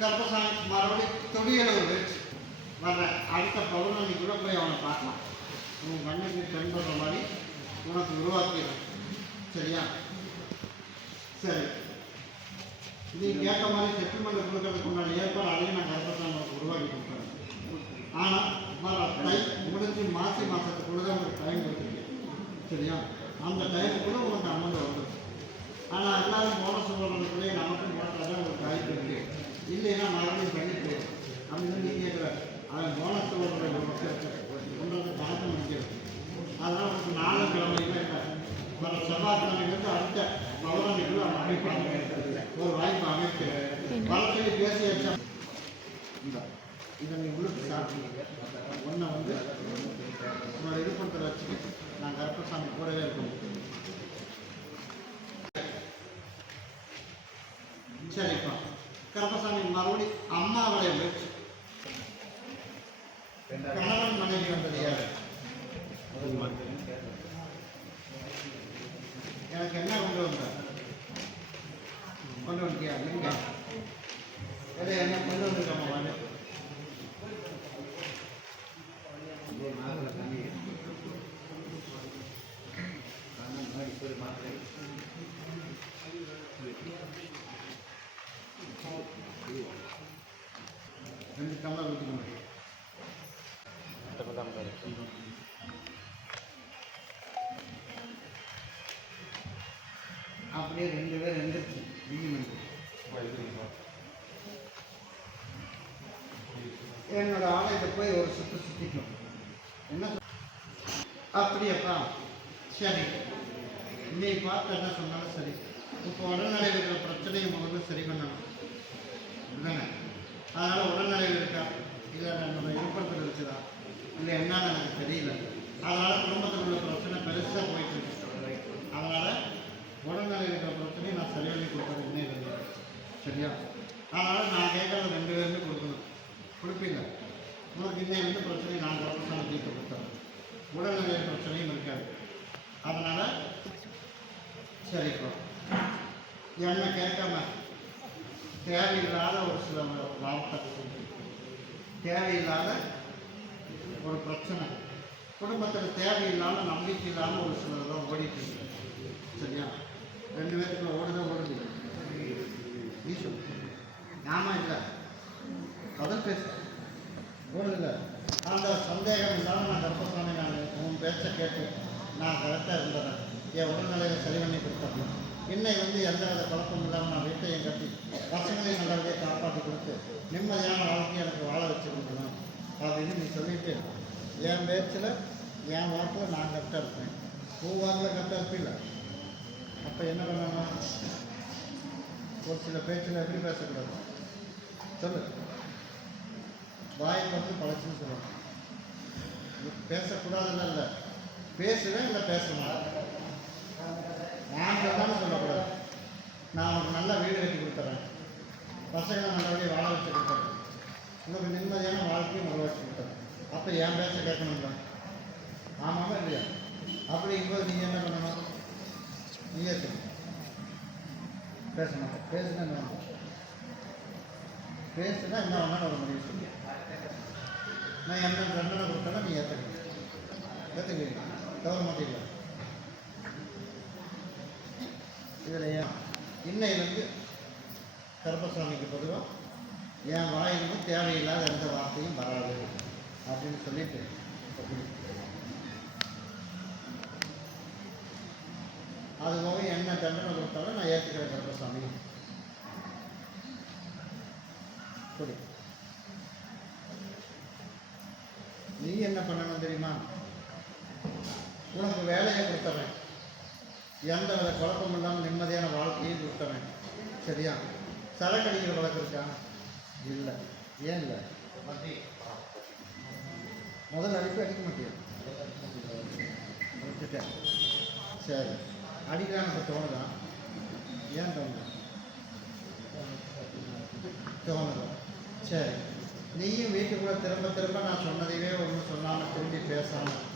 கருப்பசாமி மறுபடியும் தொடியளவு வச்சு. வர்றேன். அடுத்த பௌர்ணமி கூட போய் அவனை பார்க்கலாம். உன் கண்ணுக்கு தென்படுற மாதிரி உனக்கு உருவாக்கிடுறேன். சரியா? சரி. நீ கேட்ட மாதிரி செட்டில்மெண்ட் கொடுக்கறதுக்கு முன்னாடி ஏற்பாடு அதையும் நான் கருப்பசாமி உருவாக்கி கொடுக்குறேன். ஆனால் வர தை முடிஞ்சு மாசி மாதத்துக்குள்ள தான் உங்களுக்கு டைம் கொடுத்துருக்கேன். சரியா? அந்த டைமுக்குள்ளே உனக்கு அமௌண்ட் வந்துடும் ஆனால் எல்லாரும் போனஸ் சொல்கிறதுக்குள்ளேயே நமக்கும் போட்டால் தான் உங்களுக்கு வாய்ப்பு இருக்குது இல்லைன்னா மறுபடியும் பண்ணி போயிடும். அப்படின்னு நீ கேட்குற அதன் போனஸ் சொல்கிற ஒரு பக்கம் இருக்கு. ஒன்றது நாலு கிழமையில வர செவ்வாய்க்கிழமையிலிருந்து அடுத்த பௌர்ணமிக்குள்ள அவன் அமைப்பாங்க ஒரு வாய்ப்பு அமைத்து வழக்கில் பேசி வச்சா இந்த இதை நீ உள்ளுக்கு சாப்பிட்டீங்க ஒன்றை வந்து உன்னோட இது பண்ணுறத வச்சு நான் கருப்பசாமி கூடவே இருக்கணும். சரிப்பா. கருப்பசாமி மறுபடி அம்மாவுடைய முயற்சி. கணவன் மனைவி வந்தது யாரு? எனக்கு என்ன கொண்டு வந்த? கொண்டு வந்தியா நீங்க. என்ன கொண்டு வந்துருக்கம்மா போய் ஒரு சுற்று சுற்றிக்கும் என்ன சொல்~ அப்படியாப்பா. சரி. நீ பார்த்து என்ன சொன்னாலும் சரி. இப்போ உடல்நிலையில் இருக்கிற பிரச்சனையை முதல்ல சரி பண்ணணும். அப்படிதானே அதனால் உடல்நிலையில் இருக்கா? இல்லை நம்ம இருப்பத்தில் இருக்குதா இல்லை என்னன்னு எனக்கு தெரியல. அதனால் குடும்பத்தில் உள்ள பிரச்சனை பெருசாக போயிட்டு இருக்கு. அதனால் உடல்நிலையில் இருக்கிற பிரச்சனையை நான் சரி பண்ணி கொடுக்குறேன் இல்லை சரியா? அதனால் நான் கேட்குறது ரெண்டு பேருமே கொடுக்கணும். கொடுப்பீங்க உனக்கு இன்னும் எந்த பிரச்சனையும் நான் கவர்மெண்ட் தீர்த்து கொடுத்தேன் உடல்நிலை பிரச்சனையும் இருக்காது. அதனால் சரிப்பா என்ன கேட்காம தேவையில்லாத ஒரு சில வார்த்தை தேவையில்லாத ஒரு பிரச்சனை. குடும்பத்தில் தேவையில்லாமல் நம்பிக்கை இல்லாமல் ஒரு சிலதெல்லாம் ஓடிட்டு இருக்கு சரியா? ரெண்டு பேருக்குள்ள ஓடுதோ ஓடுது. நீ சொல்லு ஆமா இல்லை. அதை பேச ஓடுதில்ல அந்த சந்தேகம் இல்லாமல் நான் கருப்பசாமி நான் உன் பேச்சை கேட்டு நான் கரெக்டாக இருந்தேன் என் உடல்நிலையை சரி பண்ணி கொடுத்தேன் இன்னைக்கு வந்து எந்த வித குழப்பம் இல்லாமல் நான் வீட்டையும் கட்டி பசங்களையும் நல்லபடியாக காப்பாற்றி கொடுத்து நிம்மதியான வாழ்க்கையை எனக்கு வாழ வச்சுருக்கணும் அப்படின்னு நீ சொல்லிட்டு என் பேச்சில் என் வாக்கில் நான் கரெக்டாக இருப்பேன். பூ வாக்கில் கரெக்டாக இருப்பில்ல அப்போ என்ன பண்ணணும்? ஒரு சில பேச்சில் எப்படி பேசக்கூடாது? சொல்லு. வாய் வந்து பழச்சுன்னு சொல்லணும் பேசக்கூடாதுன்னு இல்லை. பேசுவேன் இல்லை பேசணும் மாட்டேன். நான் சொல்லக்கூடாது. நான் உனக்கு நல்ல வீடு கட்டி கொடுத்துறேன். பசங்களை நல்லபடியாக வாழ வச்சு கொடுத்துறேன். உனக்கு நிம்மதியான வாழ்க்கையும் வாழ வச்சு கொடுத்துறேன். அப்போ என் பேச கேட்கணும்ல. ஆமாம் இல்லையா? அப்படிங்கும்போது நீங்கள் என்ன பண்ணணும்? நீங்கள் சொல்லு பேசணும் பேசுனா என்ன? பேசுனா என்ன வேணாலும் ஒரு முடிவு சொல்லுங்கள் நான் என்ன தண்டனை கொடுத்தேன்னா நீ ஏற்றுக்கணும் ஏற்றுக்கிறீங்க தவற மாட்டீங்களா இதில் ஏன் இன்னையிலேருந்து கருப்பசாமிக்கு பொதுவாக என் வாயிலிருந்து தேவையில்லாத எந்த வார்த்தையும் வராது அப்படின்னு சொல்லிட்டு அது போக என்ன தண்டனை கொடுத்தாலும் நான் ஏற்றுக்கிறேன் கருப்பசாமி. புரியும் நீ என்ன பண்ணணும் தெரியுமா உனக்கு வேலையை கொடுத்தவன். எந்த வித குழப்பம் இல்லாமல் நிம்மதியான வாழ்க்கையும் கொடுத்தவன். சரியா? சரக்கடிக்கிற வழக்கு இருக்கா இல்லை. ஏன் இல்லை? முதல் அடிப்பு அடிக்க மாட்டேன் விட்டுட்டேன் சரி. அடிக்கிறான் இப்போ தோணுதான் ஏன் தோணுது? தோணுது. சரி. நீயும் வீட்டுக்குள்ளே திரும்ப திரும்ப நான் சொன்னதையே ஒன்றும் சொல்லாமல் திரும்பி பேசாமல்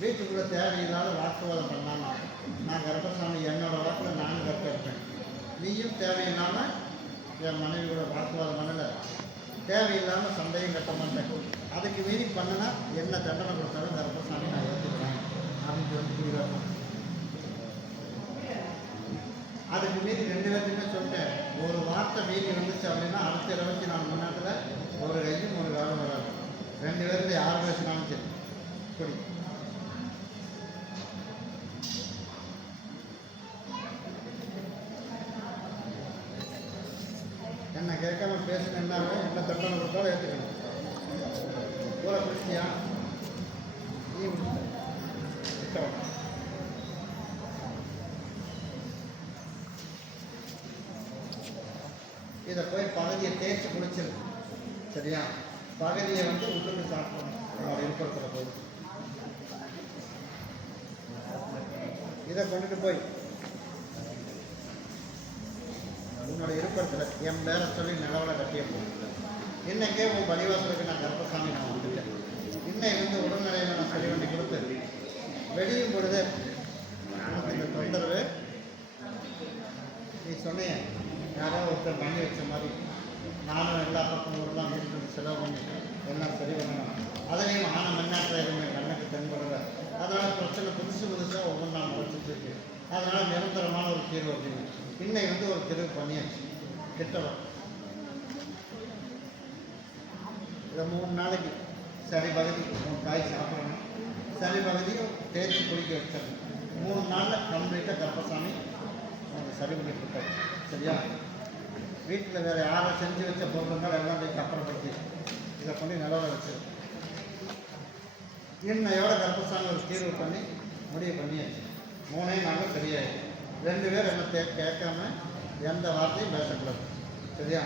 வீட்டுக்குள்ளே தேவையில்லாத வாக்குவாதம் பண்ணாமல் நான் கர்ப்பசாமி என்னோட வாக்கில் நானும் கரெக்டாக இருப்பேன். நீயும் தேவையில்லாமல் என் மனைவி கூட வாக்குவாதம் பண்ணலை. தேவையில்லாமல் சண்டையும் கட்ட மாட்டேன். அதுக்கு மீறி பண்ணினா என்ன தண்டனை கொடுத்தாலும் கருப்பசாமி நான் ஏற்றுக்கிறேன் அப்படின்னு சொல்லி புரிவாங்க அதுக்கு மீறி ரெண்டு பேர்த்துமே சொல்லிட்டேன். ஒரு வார்த்தை மீறி வந்துச்சு அப்படின்னா அடுத்த இருபத்தி நாலு மணி நேரத்தில் ஒரு கையும் ஒரு காலம் வராது. ரெண்டு பேர்த்துல யார் பேசினாலும் சரி. குடி இதை போய் பகுதியை தேய்ச்சி குடிச்சிரு சரியா? பகுதியை வந்து உள்ளுக்கு சாப்பிடணும். அவனோட இருப்பத்தில் போய். இதை கொண்டுட்டு போய். உன்னோட இருப்பத்தில் என் பேரை சொல்லி நிலவலை கட்டிய போகுது இன்னைக்கே உன் பதிவாசலுக்கு நான் கர்ப்பசாமி நான் வந்துட்டேன். இன்னைக்கு வந்து உடல்நிலையில நான் சரி பண்ணி கொடுத்து வெளியும் பொழுது. நமக்கு இந்த தொந்தரவு. நீ சொன்னிய யாரோ ஒருத்தர் பண்ணி வச்ச மாதிரி. நானும் எல்லா பக்கம் ஊர்லாம் இருந்து செலவு பண்ணி எல்லாம் சரி பண்ணணும்? அதையும் ஆன மண்ணாட்டில் எதுவுமே கண்ணுக்கு தென்படுற அதனால் பிரச்சனை புதுசு புதுசாக ஒவ்வொன்றா முளைச்சிட்டு இருக்கு. அதனால் நிரந்தரமான ஒரு தீர்வு அப்படின்னு. இன்னைக்கு வந்து ஒரு தீர்வு பண்ணியாச்சு. கிட்டவன். இதை மூணு நாளைக்கு சரி பகுதி. உன் காய் சாப்பிட்றேன் சளி பகுதியும் தேய்ச்சி குடிக்க வச்சிடணும் மூணு நாளில் கம்ப்ளீட்டாக கர்ப்பசாமி உனக்கு சரி பண்ணி சரியா? வீட்டில் வேறு யாரை செஞ்சு வச்ச பொருளுங்கள் எல்லாம் போய் அப்புறப்படுத்தி இதை பண்ணி நிலவர வச்சிரு இன்னையோட கர்ப்பசாமி ஒரு தீர்வு பண்ணி முடிவு பண்ணியாச்சு. மூணே நாளில் சரியாயிடும் ரெண்டு பேர் என்ன தே கேட்காம எந்த வார்த்தையும் பேசக்கூடாது. சரியா?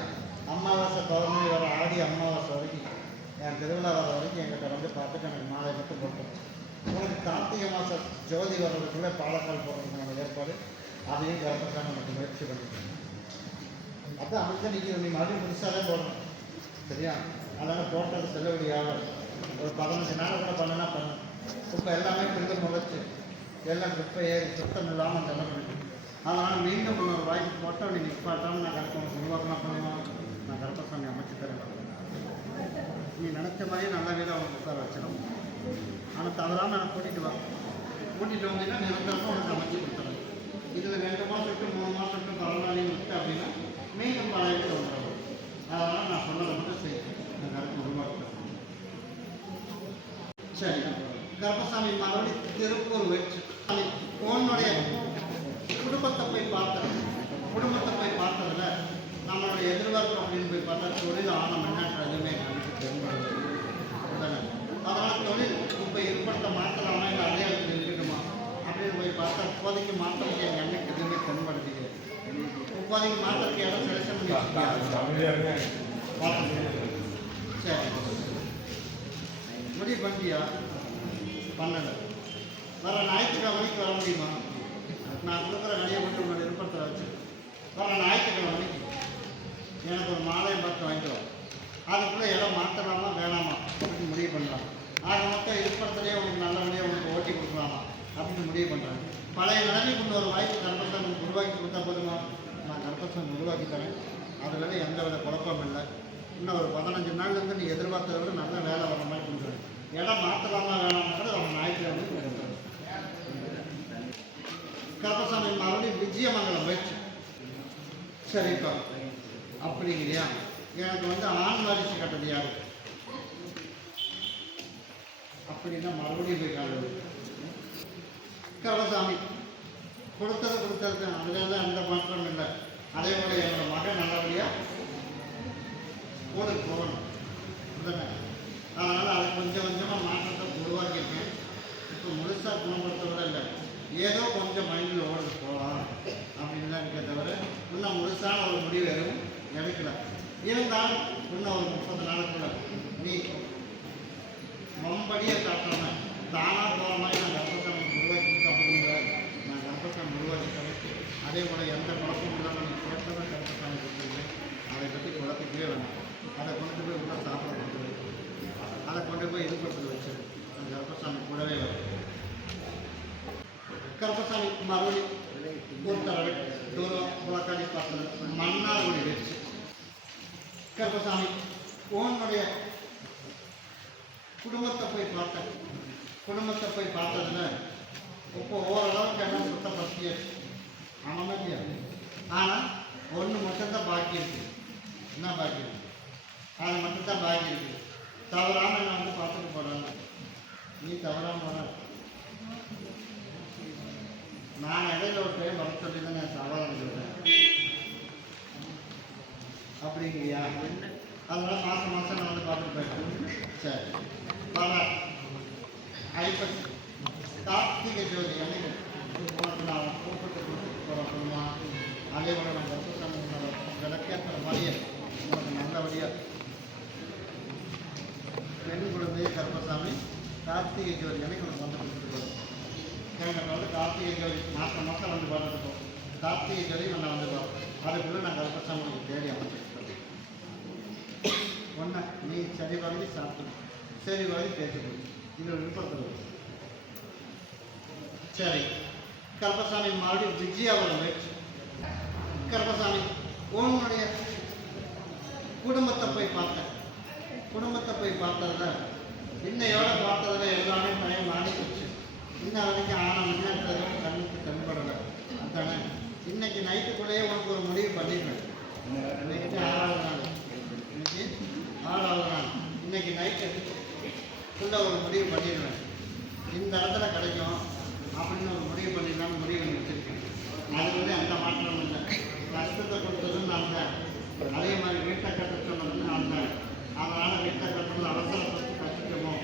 அமாவாசை பௌர்ணமி வர ஆடி அமாவாசை வரைக்கும் என் திருவிழா வர வரைக்கும் எங்கிட்ட வந்து பார்த்துட்டு எனக்கு மாலை மட்டும் போட்டோம் உனக்கு கார்த்திகை மாதம் ஜோதி வர்றதுக்குள்ளே பாலக்கால் போடுறதுக்கான ஏற்பாடு அதையும் கர்ப்பசாமி நமக்கு முயற்சி பண்ணிக்கணும் அதான் அமைச்சர் நீங்கள் நீ மறுபடியும் புதுசாகவே போடணும். சரியா? அதனால் போட்டது செல்லுபடி ஒரு பதினஞ்சு நாள் கூட பண்ணனா பண்ணு. இப்போ எல்லாமே பிள்ளை முளைச்சு எல்லாம் குப்பை ஏறி சுத்தம் இல்லாமல் அந்த இடம் அதனால் மீண்டும் இன்னொரு வாய்ப்பு போட்டால் நீ நிற்பாட்டாமல் நான் கருப்பம் உருவாக்கணும் பண்ணுவோம் நான் கருப்பசாமி அமைச்சு தரேன். நீ நினச்ச மாதிரியே நல்ல வீடாக உனக்கு உட்கார வச்சிடும். ஆனால் தவறாமல் நான் கூட்டிகிட்டு வா. கூட்டிகிட்டு வந்தீங்கன்னா நிரந்தரமாக உனக்கு அமைச்சு கொடுத்துறேன். இதில் ரெண்டு மாதம் விட்டு மூணு மாதம் விட்டு பரவாயில்லையும் விட்டு அப்படின்னா மீண்டும் பழையத்தில் வந்துடுறோம் அதனால் நான் சொன்னதை மட்டும் செய்யணும் இந்த கருத்து உருவாக்குறேன் சரி. கர்ப்பசாமி மறுபடி திருப்பூர் வச்சு. உன்னுடைய குடும்பத்தை போய் பார்த்தேன் குடும்பத்தை போய் பார்த்ததில் நம்மளுடைய எதிர்பார்ப்பு அப்படின்னு போய் பார்த்தா தொழில் ஆன முன்னேற்றம் எதுவுமே கணக்கு அதனால் தொழில் இப்போ ஏற்படுத்த மாற்றலாமா இல்லை அதே இடத்துல இருக்கட்டுமா? அப்படின்னு போய் பார்த்தா இப்போதைக்கு மாற்றத்துக்கு எங்கள் அன்னைக்கு எதுவுமே தென்படுது இப்போதைக்கு மாற்றத்துக்கு இடம் செலக்ஷன் பண்ணி வச்சிருக்கியா? சரி. முடிவு பண்ணியா பண்ணலை வர ஞாயிற்றுக்கிழமைக்கு வர முடியுமா? நான் கொடுக்குற கடையை மட்டும் உன்னோட விருப்பத்தில் வச்சு. வர ஞாயிற்றுக்கிழமைக்கு எனக்கு ஒரு மாலை பார்த்து வாங்கிட்டு வா. அதுக்குள்ளே இடம் மாற்றலாமா வேணாமா? அப்படின்னு முடிவு பண்ணலாம். ஆக மொத்தம் இருப்படத்துலேயே உனக்கு நல்லபடியாக உனக்கு ஓட்டி கொடுக்கலாமா? அப்படின்னு முடிவு பண்ணுறேன் பழைய நிலைமைக்கு இன்னொரு வாய்ப்பு கர்ப்பசாமி உருவாக்கி கொடுத்தா போதுமா? நான் கர்ப்பசாமி உருவாக்கி தரேன். அதில் எந்த வித குழப்பம் இல்லை. இன்னும் ஒரு பதினஞ்சு நாள்லேருந்து நீ எதிர்பார்த்ததை விட நல்ல வேலை வர மாதிரி கொடுக்குறேன் இடம் மாற்றலாமா வேணாம்ன்றது அவங்க ஞாயிற்றுக்கிழமை கொடுக்குறேன் கர்ப்பசாமி மறுபடியும் விஜயமங்கலம் போயிடுச்சு. சரிப்பா அப்படிங்கிறியா? எனக்கு வந்து ஆண் வாரிசு கட்டது யாரு? அப்படின்னா மறுபடியும் போய் காலது கலசாமி கொடுத்தது கொடுத்தது அதுல எந்த மாற்றமும் இல்லை. அதே போல் என்னோட மகன் நல்லபடியாக ஊருக்கு போகணும். உடனே அதனால் அது கொஞ்சம் கொஞ்சமாக மாற்றத்தை உருவாக்கியிருக்கேன். இப்போ முழுசாக குணப்படுத்துறதா இல்லை. ஏதோ கொஞ்சம் மைண்டில் ஓடுது போகலாம் அப்படின்னு தான் இருக்கே தவிர இன்னும் முழுசான ஒரு முடிவு எதுவும் எடுக்கல. இருந்தாலும் இன்னும் ஒரு முப்பது நாளுக்குள்ள நீ மம்படியை காட்டாம தானாக போகிற மாதிரி நான் கர்ப்பசாமி உருவாக்கி கொடுத்தா போதுங்க நான் கர்ப்பசாமி உருவாக்கிட்டேன் அதே போல் எந்த குழப்பமும் இல்லாமல் நீ கேட்டதை கர்ப்பசாமி கொடுத்துருங்க அதை பற்றி குழப்பிக்கவே வேணாம் அதை கொண்டு போய் உள்ள சாப்பிட கொடுத்துரு அதை கொண்டு போய் இது கொடுத்து வச்சு அந்த கர்ப்பசாமி கூடவே வரும் கருப்பசாமி மறுபடி ஒரு தடவை தூரம் புலக்காடி பார்த்தது மன்னார்குடி வச்சு கருப்பசாமி உன்னுடைய குடும்பத்தை போய் பார்த்தேன். குடும்பத்தை போய் பார்த்ததுல இப்போ ஓரளவுக்கு எல்லாம் சுத்தப்படுத்தியாச்சு ஆமாம் இல்லையா ஆனால் ஒன்று மட்டும்தான் பாக்கி இருக்குது என்ன பாக்கி இருக்குது அது மட்டும்தான் பாக்கி இருக்குது தவறாமல் நான் வந்து பார்த்துட்டு போகிறாங்க நீ தவறாம வர நான் இடையில ஒரு டைம் வர சொல்லி தான் நான் சவால் சொல்கிறேன் அப்படிங்கய்யா அதனால மாதம் மாதம் நான் வந்து பார்த்துட்டு போயிட்டேன் சரி. வர ஐப்பசி. கார்த்திகை ஜோதி அன்னைக்கு உனக்கு நான் கூப்பிட்டு கொடுத்துட்டு போகிறோம்மா அதே போல நான் கருப்பசாமி விளக்கேற்ற மாதிரியே உங்களுக்கு நல்லபடியாக பெண் குழந்தை கருப்பசாமி கார்த்திகை ஜோதி அன்னைக்கு உங்களுக்கு வந்து கார்த்திகை ஜோதி மாதம் மாதம் வந்து பார்த்துருக்கோம். கார்த்திகை ஜோதி நம்ம வந்து பார்ப்போம் அதுக்குள்ளே நான் கருப்பசாமி உனக்கு தேடி அமைச்சிருக்கேன் ஒன்று நீ சரி வரையும் சாப்பிடு சரி வாங்கி பேசணும் இதில் விருப்பத்தில் சரி. கருப்பசாமி மறுபடியும் விஜயாவில் முயற்சி. கருப்பசாமி உன்னுடைய குடும்பத்தை போய் பார்த்தேன் குடும்பத்தை போய் பார்த்ததுல இன்னையோட பார்த்ததுல எல்லாமே பயம் மாறி போச்சு இன்ன வரைக்கும் ஆன முன்னேற்றதும் கண்ணுக்கு தென்படலை அதானே இன்னைக்கு நைட்டுக்குள்ளேயே உனக்கு ஒரு முடிவு பண்ணிடுவேன் இன்னைக்கு ஆறாவது நாள் இன்னைக்கு ஆறாவது நாள் இன்னைக்கு நைட்டு ஒரு முடிவு பண்ணிடுவேன் இந்த இடத்துல கிடைக்கும் அப்படின்னு ஒரு முடிவு பண்ணிடலாம்னு முடிவு பண்ணி வச்சிருக்கேன் அது வந்து எந்த மாற்றமும் இல்லை கஷ்டத்தை கொடுத்ததும் நான் தான் அதே மாதிரி வீட்டை கட்ட சொன்னதும் நான் தான் அதனால் வீட்டை கட்டணும் அவசரப்பட்டு கட்டிக்கணும்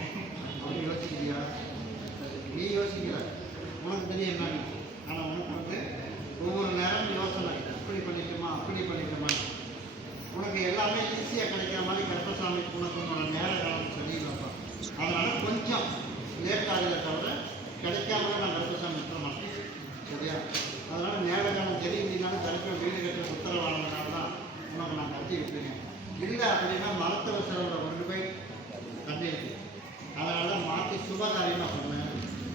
அப்படி யோசிக்கிறியா நீ யோசிக்கிற. உனக்கு தெரியும் என்னன்னு ஆனால் உனக்கு வந்து ஒவ்வொரு நேரமும் யோசனை. இப்படி பண்ணிக்கணுமா அப்படி பண்ணி உனக்கு எல்லாமே ஈஸியாக கிடைக்கிற மாதிரி கருப்பசாமி உனக்கு உன்னோட நேர காலம் சொல்லிடுறப்பா அதனால் கொஞ்சம் லேட் ஆகலை தவிர கிடைக்காம நான் கருப்பசாமி விட்டுற மாட்டேன். சரியா? அதனால் நேர காலம் தெரியுதுனாலும் கருப்பை வீடு கட்டுற உத்தரவானதுனால தான் உனக்கு நான் கட்டி விட்டுருக்கேன் இல்லை அப்படின்னா மருத்துவ செலவில் கொண்டு போய் கட்டியிருக்கு அதனால் மாற்றி சுபகாரியமாக பண்ணுவேன்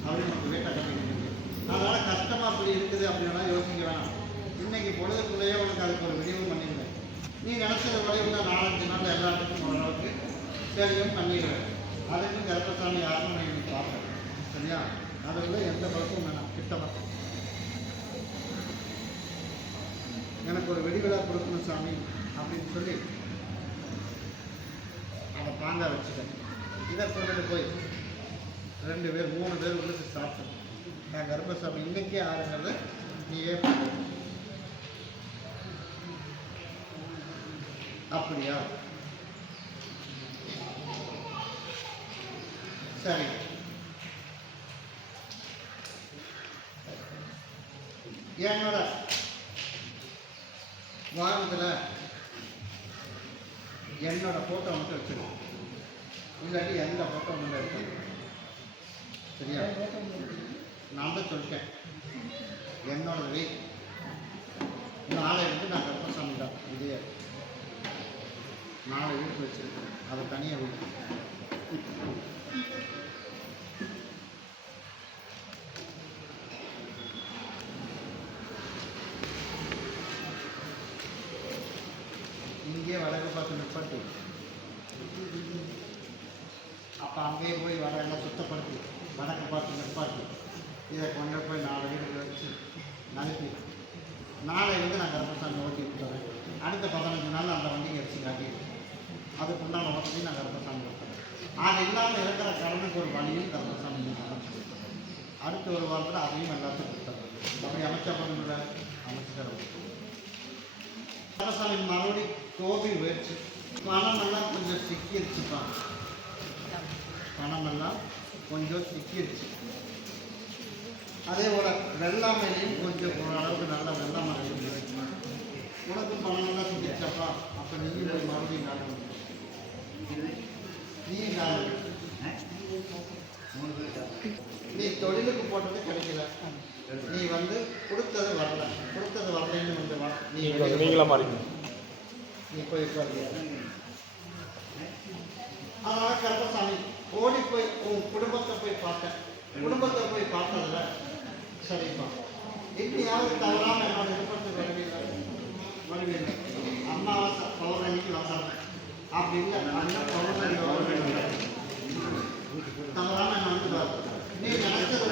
அப்படின்னு உனக்கு வீட்டை கட்டிக்கிட்டு அதனால் கஷ்டமாக அப்படி இருக்குது அப்படின்னா யோசிக்க வேணாம். இன்னைக்கு பொழுதுக்குள்ளேயே உனக்கு அதுக்கு ஒரு விடிவு பண்ணி நீ நினச்சது விளைவுல நாலஞ்சு நாள் எல்லாத்துக்கும் ஓரளவுக்கு சரியும் பண்ணிடுவேன். அதுக்கு கருப்பசாமி யாருன்னு நான் இன்னைக்கு சரியா? அதில் எந்த பழக்கமும் வேணாம். கிட்ட எனக்கு ஒரு வெடிவிழா கொடுக்கணும் சாமி அப்படின்னு சொல்லி அதை பாங்க வச்சுட்டேன். இதை கொண்டுட்டு போய் ரெண்டு பேர் மூணு பேர் உள்ள சாப்பிட்டோம் நான் கர்ப்பசாமி இன்னைக்கே ஆறுங்கிறத நீயே பண்ணுவேன் அப்படியா? சரி. என்னோட வாரத்தில் என்னோட ஃபோட்டோ மட்டும் வச்சிருக்கோம் இல்லாட்டி எந்த ஃபோட்டோ மட்டும் எடுக்கணும் சரியா? நான் தான் சொல்லிட்டேன். என்னோட வீ நாளை இருந்து நான் கருப்பசாமி தான் இதே நாலு வீட்டு வச்சுருக்கேன். அதை தனியாக விட்டு இங்கே வடக்கு பார்த்து நிப்பாட்டி. அப்போ அங்கேயே போய் வடகெல்லாம் சுத்தப்படுத்தி வடக்கு பார்த்து நிப்பாட்டி. இதை கொண்டு போய் நாலு வீட்டுக்கு வச்சு நடத்தி நாளை வந்து நான் கருப்பசாமி ஓட்டி விட்டுறேன் அடுத்த பதினஞ்சு நாள் அந்த வண்டியை வச்சு காட்டிடுவேன் அதுக்குண்டான வசதி நான் கருப்பசாமி வைக்கிறேன் அது இல்லாமல் இருக்கிற கடனுக்கு ஒரு வழியும் கருப்பசாமி நான் அமைச்சு அடுத்த ஒரு வாரத்தில் அதையும் எல்லாத்தையும் கொடுத்துறேன். அப்படி அமைச்சா பண்ணுற அமைச்சர் தரேன் கருப்பசாமி மறுபடி கோபி முயற்சி. பணமெல்லாம் கொஞ்சம் சிக்கிருச்சுப்பா பணமெல்லாம் கொஞ்சம் சிக்கிடுச்சு அதே போல் வெள்ளாமையிலையும் கொஞ்சம் ஓரளவுக்கு நல்ல வெள்ளாமை கிடைக்கும் உனக்கு பணமெல்லாம் சிக்கிருச்சப்பா. அப்போ நீயும் நீ நீ தொழிலுக்கு போட்டது கிடைக்கல நீ வந்து கொடுத்தது வரல கொடுத்தது வரலன்னு வந்து நீ நீங்களா மாறிங்க நீ போய் உட்காருங்க அதனால கருப்பசாமி ஓடி போய் உன் குடும்பத்தை போய் பார்த்தேன் குடும்பத்தை போய் பார்த்ததுல சரிப்பா எப்படியாவது தவறாம என்னோட விருப்பத்துக்கு வருவீங்க வருவீங்க அமாவாசை பௌர்ணமிக்கு வந்தாங்க. அப்படி இல்லை நல்ல குழந்தை தவறான நடந்துடாது நீ நினைச்சது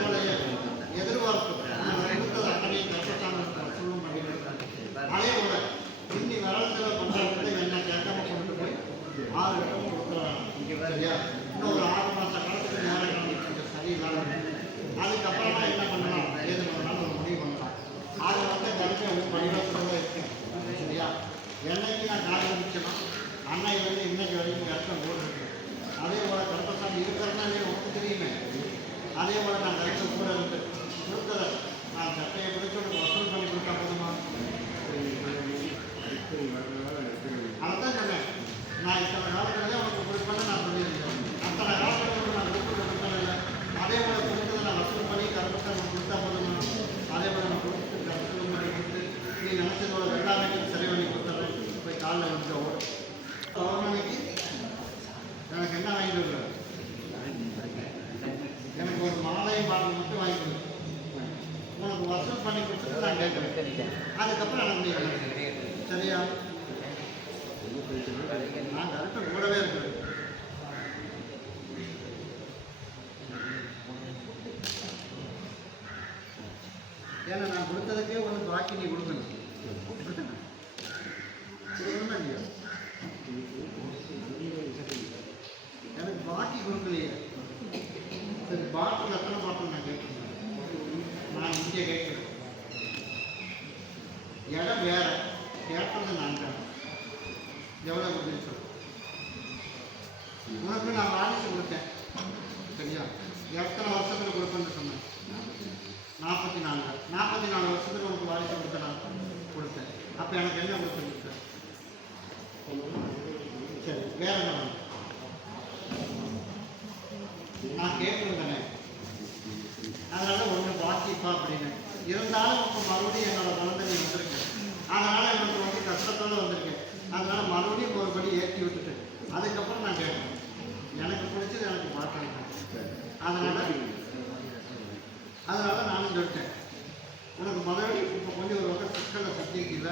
ஏன்னா நான் கொடுத்ததுக்கே ஒன்று பாக்கி நீ கொடுக்கணும். எனக்கு பாக்கி கொடுக்கலையே. சரி பாட்டில் எத்தனை பாட்டில் நான் கேட்குறேன் நான் இங்கே கேட்குறேன். இடம் வேற. கேட்டது நான் தான். எவ்வளோ கொடுத்துருக்கேன் உனக்கு நான் வாங்கிட்டு கொடுத்தேன். சரியா? எத்தனை வருஷம் நாற்பத்தி நாலு நாற்பத்தி நாலு வருஷத்துக்கு உங்களுக்கு வாழ்க்கை கொடுத்த நான் கொடுத்தேன். அப்போ எனக்கு என்ன கொடுத்துருக்கேன் சரி வேற என்ன நான் கேட்டிருந்தேனே. அதனால ஒன்று பாக்கிப்பா அப்படின்னு. இருந்தாலும் இப்போ மறுபடியும் என்னோட குழந்தை வந்திருக்கேன் அதனால எனக்கு ரொம்ப கஷ்டத்தோடு வந்திருக்கேன் அதனால மறுபடியும் ஒரு படி ஏற்றி விட்டுட்டேன். அதுக்கப்புறம் நான் கேட்குறேன் எனக்கு பிடிச்சது எனக்கு பார்க்கறேன் அதனால நான் சொல்லிட்டேன் உனக்கு முதலாளி இப்போ கொஞ்சம் ஒரு பக்கம் சிக்கலை சந்திக்கல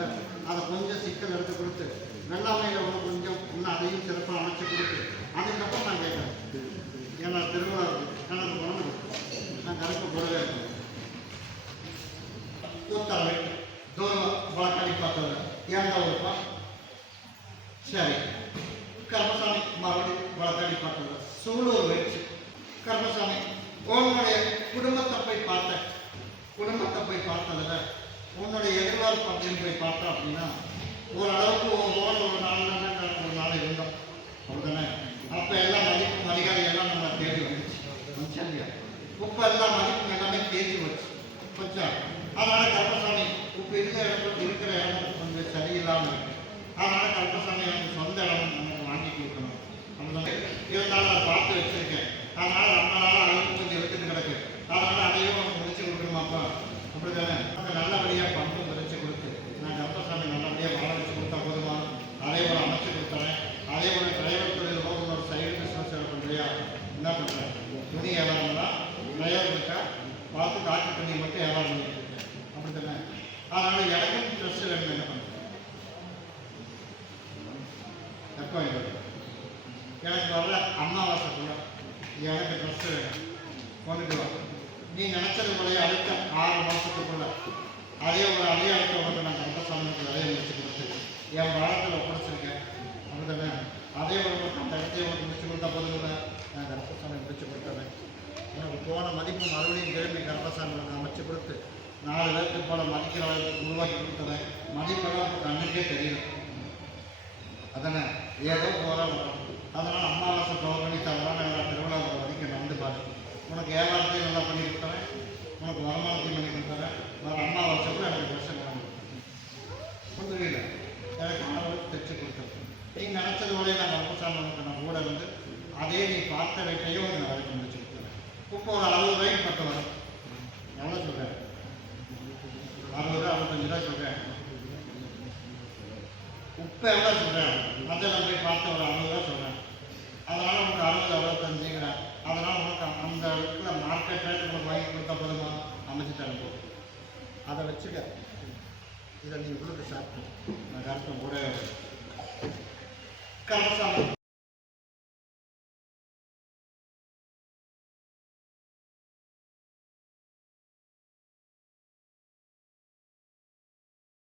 அதை கொஞ்சம் சிக்கல் எடுத்து கொடுத்து வெள்ளாமையில் ஒரு கொஞ்சம் இன்னும் அதையும் சிறப்பாக அமைச்சு கொடுத்து அதுக்கப்புறம் நான் கேட்குறேன். ஏன்னா திருவிழா கணக்கு போகணும் நான் கருப்பு பொருளாக கூத்தாவை தூரம் வழக்கடி பார்த்தவர் ஏன் சரி. குப்பை ஒரு அறுபது ரூபாய்க்கு பத்து வரும் எவ்வளோ சொல்கிறேன் அறுபது ரூபா அறுபத்தஞ்சு ரூபா சொல்கிறேன் உப்பை எவ்வளோ சொல்கிறேன் மஞ்சள் நம்பி பார்த்து ஒரு அறுபது ரூபா சொல்கிறேன் அதனால் உனக்கு அறுபது அறுபத்தஞ்சுங்கிறேன். அதனால் உனக்கு அந்த அளவுக்கு மார்க்கெட் ரேட் உங்களுக்கு வாங்கி கொடுத்தா போதுமா? அமைச்சு தரப்போ அதை வச்சுக்க. இதை நீங்கள் கொடுக்க சாப்பிட்டு நான் கருத்தம் கூட கலசாமி